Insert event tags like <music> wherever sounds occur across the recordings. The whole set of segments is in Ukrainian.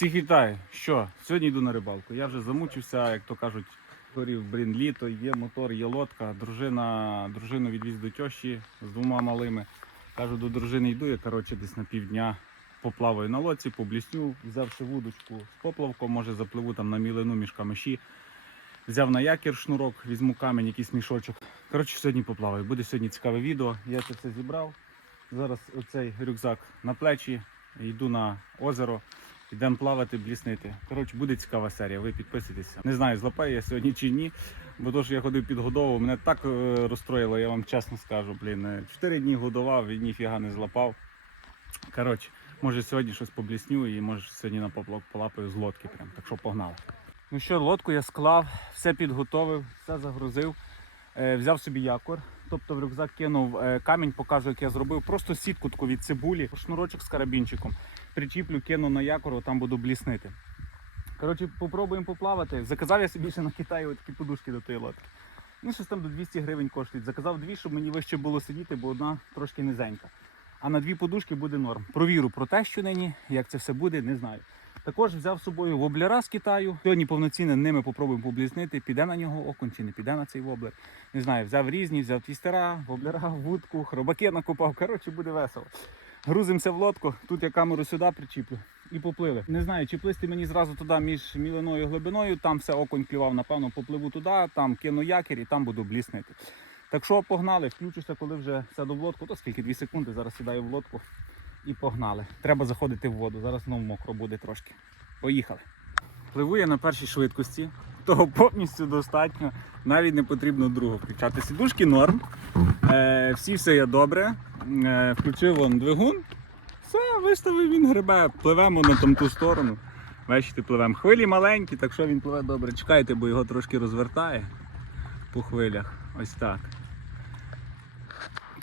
Всіх вітаю. Що? Сьогодні йду на рибалку. Я вже замучився, як то кажуть, горів, блін, літо, є мотор, є лодка. Дружина, дружину відвіз до тьощі з двома малими. Кажу, до дружини йду, я коротше десь на півдня поплаваю на лодці, поблісню, взявши вудочку з поплавком, може запливу там на мілину між камиші. Взяв на якір шнурок, візьму камінь, якийсь мішочок. Коротше, сьогодні поплаваю. Буде сьогодні цікаве відео. Я це все зібрав. Зараз оцей рюкзак на плечі, йду на озеро. Йдемо плавати, бліснити. Коротше, буде цікава серія. Ви підписуйтеся. Не знаю, злапаю я сьогодні чи ні. Бо то, що я ходив підгодовував, мене так е, розстроїло, я вам чесно скажу. Блін, е, чотири дні годував і ніфіга не злапав. Коротше, може сьогодні щось поблісню і може сьогодні на поплавок полапаю з лодки. Прям. Так що погнали. Ну що, лодку я склав, все підготовив, все загрузив. Е, взяв собі якор, тобто в рюкзак кинув камінь, показую, як я зробив. Просто сітку таку від цибулі, шнурочок з карабінчиком. Причіплю, кину на якору, там буду бліснити. Коротше, попробуємо поплавати. Заказав я собі ще на Китаї такі подушки до тої лодки. Ну, щось там до 200 гривень коштують. Заказав дві, щоб мені вище було сидіти, бо одна трошки низенька. А на дві подушки буде норм. Провіру про те, що нині, як це все буде, не знаю. Також взяв з собою воблера з Китаю. Сьогодні повноцінно ними попробуємо поблізнити, піде на нього окунь чи не піде на цей воблер. Не знаю, взяв різні, взяв тістера, воблера, вудку, хробаки накопав. Коротше, буде весело. Грузимося в лодку, тут я камеру сюди причіплю і поплили. Не знаю, чи плисти мені зразу туди між мілиною і глибиною, там все окунь клював, напевно, попливу туди, там кину якір і там буду бліснити. Так що погнали, включуся, коли вже сяду в лодку, то скільки 2 секунди, зараз сідаю в лодку і погнали. Треба заходити в воду. Зараз знову мокро буде трошки. Поїхали. Пливу я на першій швидкості, того повністю достатньо. Навіть не потрібно другу включати. Сідушки норм. Е, всі все є добре. Е, включив вон двигун. Все, виставив він грибе, пливемо на там ту сторону. Бачите, пливемо. Хвилі маленькі, так що він пливе добре. Чекайте, бо його трошки розвертає по хвилях. Ось так.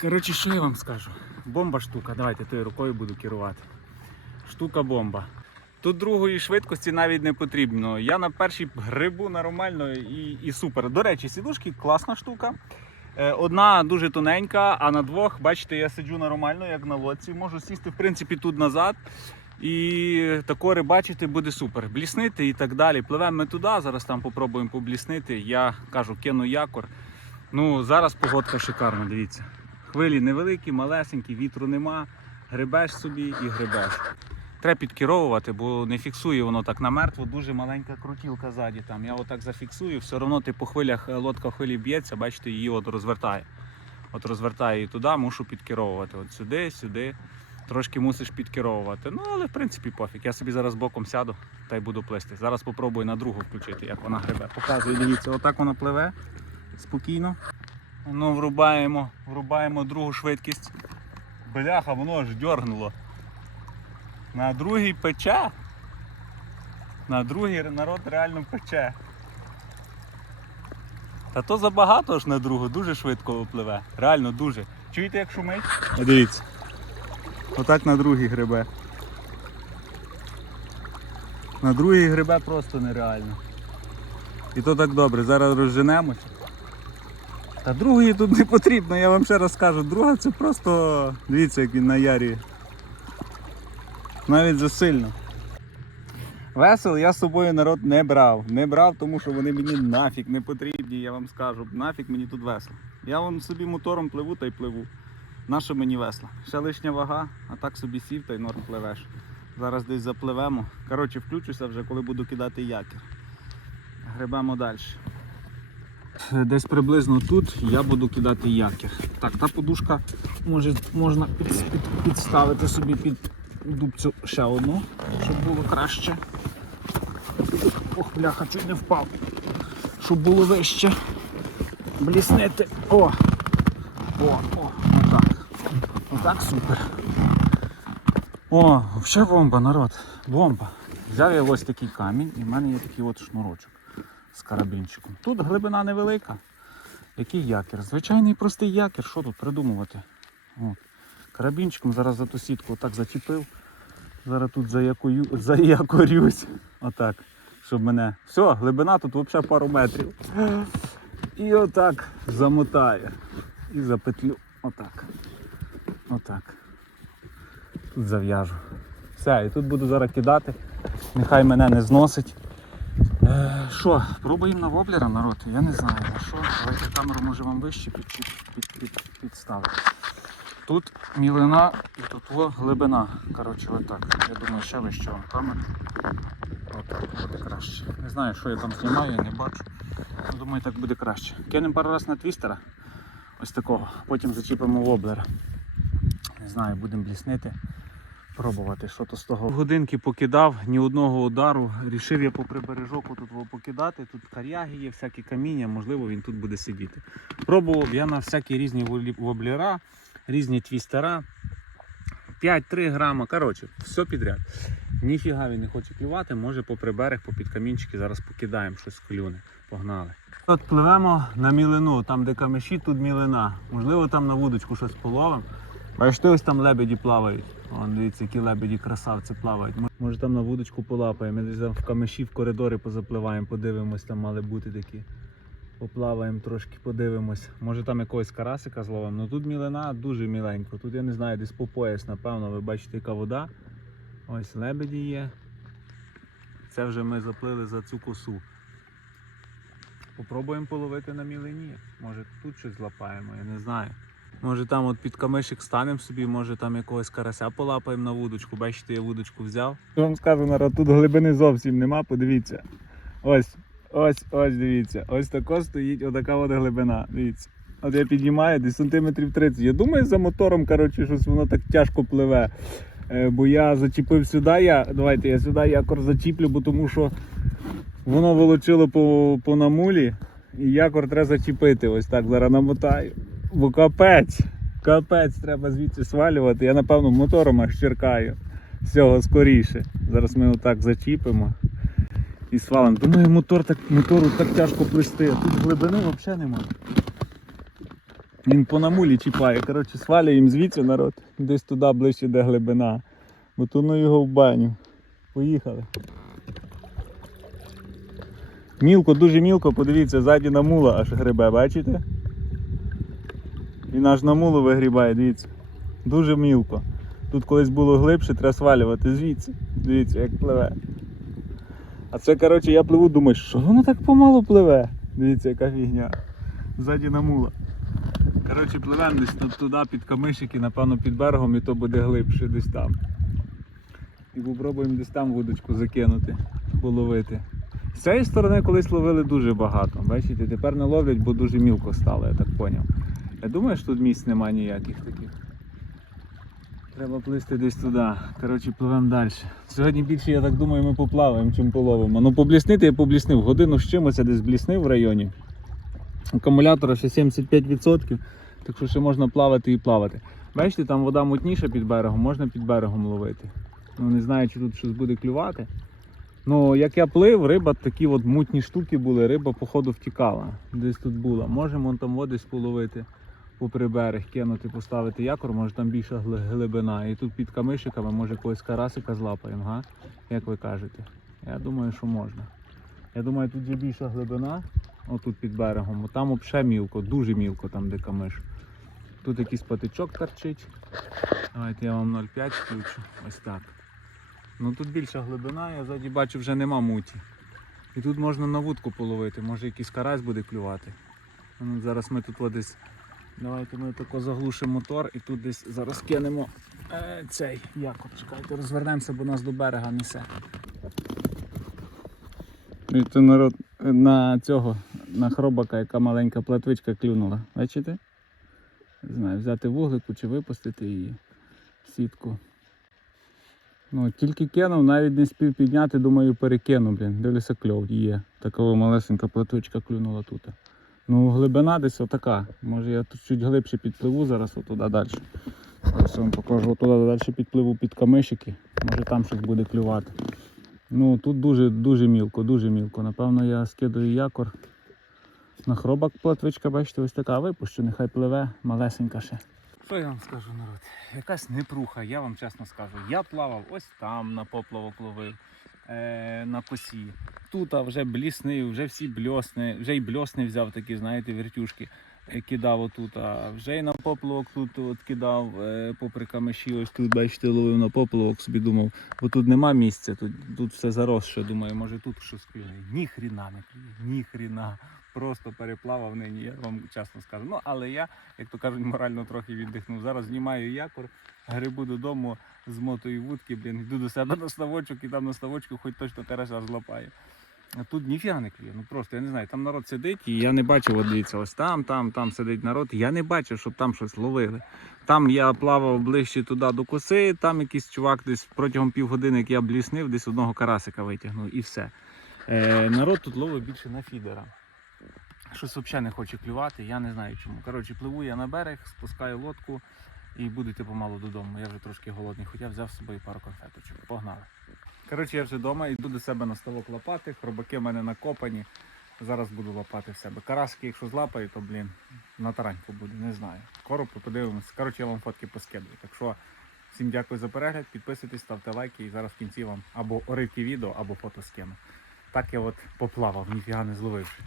Коротше, що я вам скажу? Бомба штука. Давайте тою рукою буду керувати. Штука бомба. Тут другої швидкості навіть не потрібно. Я на першій грибу нормально і, і супер. До речі, сідушки класна штука. Е, Одна дуже тоненька, а на двох, бачите, я сиджу нормально, як на лодці. Можу сісти, в принципі, тут назад. І тако рибачити буде супер. Бліснити і так далі. Пливемо ми туди, зараз там попробуємо побліснити. Я кажу, кину якор. Ну, зараз погодка шикарна, дивіться. Хвилі невеликі, малесенькі, вітру нема. Грибеш собі і грибеш. Треба підкеровувати, бо не фіксує воно так намертво, дуже маленька крутілка ззаді. Там. Я отак зафіксую, все одно ти по хвилях е, лодка хвилі б'ється, бачите, її от розвертає. От розвертає її туди, мушу підкеровувати. От сюди, сюди. Трошки мусиш підкеровувати. Ну, але в принципі пофіг. Я собі зараз боком сяду та й буду плисти. Зараз попробую на другу включити, як вона грибе. Показую, дивіться, отак вона пливе спокійно. Ну, врубаємо, врубаємо другу швидкість. Бляха, воно аж дьоргнуло. На другий пече. На другий народ реально пече. Та то забагато ж на другу, дуже швидко пливе. Реально дуже. Чуєте, як шумить? Дивіться. Отак на другий грибе. На другий грибе просто нереально. І то так добре, зараз розженемося. Та другої тут не потрібно, я вам ще раз скажу. Друга це просто. Дивіться, як він наярює. Навіть засильно. Весел я з собою народ не брав. Не брав, тому що вони мені нафіг не потрібні, я вам скажу. Нафіг мені тут весело. Я вам собі мотором пливу та й пливу. Нащо мені весла? Ще лишня вага, а так собі сів та й норм пливеш. Зараз десь запливемо. Коротше, включуся вже, коли буду кидати якір. Гребемо далі. Десь приблизно тут я буду кидати якір. Так, та подушка може, можна під, під, підставити собі під дубцю ще одну, щоб було краще. Ох, бляха, чуть не впав. Щоб було вище. Бліснити. О! О, о, отак. Отак супер. О, взагалі бомба, народ. Бомба. Взяв я ось такий камінь і в мене є такий от шнурочок з карабінчиком. Тут глибина невелика. Який якір? Звичайний простий якір, що тут придумувати? От. Карабінчиком зараз за ту сітку отак зачепив. Зараз тут заякую, <laughs> заякорюсь. Отак. Щоб мене. Все, глибина тут взагалі пару метрів. І отак замотаю. І запетлю. Отак. Отак. Тут зав'яжу. Все, і тут буду зараз кидати. Нехай мене не зносить. Е, Що, пробуємо на воблера, народ? Я не знаю на що. Давайте камеру може вам вище під, під, під, підставити. Тут мілина і тут глибина. Коротше, отак. Я думаю, ще вище вам камеру. Отак буде краще. Не знаю, що я там знімаю, я не бачу. Ну, Думаю, так буде краще. Кинемо пару раз на твістера. Ось такого. Потім зачіпимо воблера. Не знаю, будемо бліснити. Пробувати, що то з того. Годинки покидав, ні одного удару. Рішив я по прибережоку тут його покидати. Тут кар'яги є, всякі каміння, можливо, він тут буде сидіти. Пробував я на всякі різні воблера, різні твістера. 5-3 грама. Коротше, все підряд. Ніфіга він не хоче клювати, може по приберег, по під камінчики, зараз покидаємо щось клюне. Погнали. От пливемо на мілину, там де камеші, тут мілина. Можливо, там на вудочку щось половимо. Бачите, ось там лебеді плавають. Вон, дивіться, які лебеді красавці плавають. Може там на вудочку полапаємо, десь там в камеші, в коридорі позапливаємо, подивимось, там мали бути такі. Поплаваємо трошки, подивимось. Може там якогось карасика зловимо. Ну тут мілина дуже міленько. Тут я не знаю, десь по пояс, напевно, ви бачите, яка вода. Ось лебеді є. Це вже ми заплили за цю косу. Попробуємо половити на мілині. Може тут щось злапаємо, я не знаю. Може там от під камишик станемо собі, може там якогось карася полапаємо на вудочку. Бачите, я вудочку взяв. Я вам скажу, тут глибини зовсім нема, подивіться. Ось, ось, ось дивіться. Ось тако стоїть отака от глибина. Дивіться. От я піднімаю десь сантиметрів 30. Я думаю, за мотором, коротше, щось воно так тяжко пливе. Е, бо я зачепив сюди, я, давайте я сюди якор зачіплю, бо тому що воно волочило по, по намулі, і якор треба зачепити. Ось так зараз намотаю. Бо капець, капець, треба звідси свалювати. Я напевно мотором аж черкаю. Всього скоріше. Зараз ми отак зачіпимо і свалимо. Думаю, мотор так, мотору так тяжко плести, тут глибини взагалі немає. Він по намулі чіпає. Коротше, свалюємо звідси народ. Десь туди ближче, де глибина. Бо то ну його в баню. Поїхали. Мілко, дуже мілко, подивіться, ззаді на мула аж грибе, бачите? Він аж на мулу вигрібає, дивіться. Дуже мілко. Тут колись було глибше, треба свалювати звідси. Дивіться, як пливе. А це, коротше, я пливу, думаю, що воно так помало пливе. Дивіться, яка фігня. Ззаді на мула. Коротше, пливемо десь туди під камишики, напевно, під берегом, і то буде глибше десь там. І попробуємо десь там вудочку закинути, половити. З цієї сторони колись ловили дуже багато. Бачите, тепер не ловлять, бо дуже мілко стало, я так зрозумів. Я думаю, що тут місць немає ніяких таких. Треба плисти десь туди. Коротше, пливемо далі. Сьогодні більше, я так думаю, ми поплаваємо, чим половимо. Ну, побліснити я побліснив. Годину з чимось я десь бліснив в районі. Акумулятора ще 75%, так що ще можна плавати і плавати. Бачите, там вода мутніша під берегом, можна під берегом ловити. Ну не знаю, чи тут щось буде клювати. Ну, як я плив, риба такі от мутні штуки були, риба походу втікала. Десь тут була. Можемо там водись половити по приберег, кинути, поставити якор, може там більша глибина. І тут під камишиками може когось карасика злапаємо, га? Як ви кажете? Я думаю, що можна. Я думаю, тут є більша глибина, отут під берегом, там взагалі мілко, дуже мілко там, де камиш. Тут якийсь патичок торчить. Давайте я вам 0,5 включу. Ось так. Ну тут більша глибина, я ззаді бачу, вже нема муті. І тут можна на вудку половити, може якийсь карась буде клювати. Ну, зараз ми тут десь. Давайте ми тако заглушимо мотор і тут десь зараз кинемо е, цей якор. Чекайте, розвернемося, бо нас до берега несе. Це народ на цього, на хробака, яка маленька платвичка клюнула. Бачите? Не знаю, взяти вуглику чи випустити її в сітку. Ну, тільки кинув, навіть не спів підняти, думаю, перекину, блін. Дивлюся, кльов є. Така малесенька платвичка клюнула тут. Ну, глибина десь отака. Може я тут чуть глибше підпливу зараз отуди далі. Я вам покажу туди далі підпливу під камишики. Може там щось буде клювати. Ну тут дуже дуже мілко, дуже мілко. Напевно, я скидаю якор. На хробак платвичка, бачите, ось така випущу, нехай пливе, малесенька ще. Що я вам скажу, народ? Якась непруха, я вам чесно скажу. Я плавав ось там на поплавок ловив, е, на косі. Тут вже бліснив, вже всі бльосни, вже й бльосни взяв такі, знаєте, вертюшки. е, кидав отут, а вже й на поплавок тут от кидав е, попри камеші. Ось тут, бачите, ловив на поплавок, собі думав, бо тут нема місця, тут, тут все заросше. Думаю, може тут щось клює. Ні хріна не клює, ні хріна. Просто переплавав нині, я вам чесно скажу. Ну, але я, як то кажуть, морально трохи віддихнув. Зараз знімаю якор, грибу додому з мотої вудки, блін, йду до себе на ставочок і там на ставочку хоч точно карася злапаю. А тут ніфіга не клює. Ну просто я не знаю, там народ сидить, і я не бачив, от дивіться, ось там, там, там сидить народ. Я не бачив, щоб там щось ловили. Там я плавав ближче туди до коси, там якийсь чувак десь протягом півгодини, як я бліснив, десь одного карасика витягнув і все. Е, народ тут ловить більше на фідера. Щось взагалі не хоче клювати, я не знаю чому. Коротше, пливу я на берег, спускаю лодку і буду йти помалу додому. Я вже трошки голодний, хоча взяв з собою пару конфеточок. Погнали. Коротше, я вже вдома йду до себе на ставок лопати, хробаки в мене накопані. Зараз буду лопати в себе. Караски, якщо злапаю, то блін, на тараньку буде, не знаю. Коропи подивимося. Коротше, я вам фотки поскидую. Так що всім дякую за перегляд, підписуйтесь, ставте лайки і зараз в кінці вам або оривки відео, або фото скину. Так я от поплавав, ніфіга не зловивши.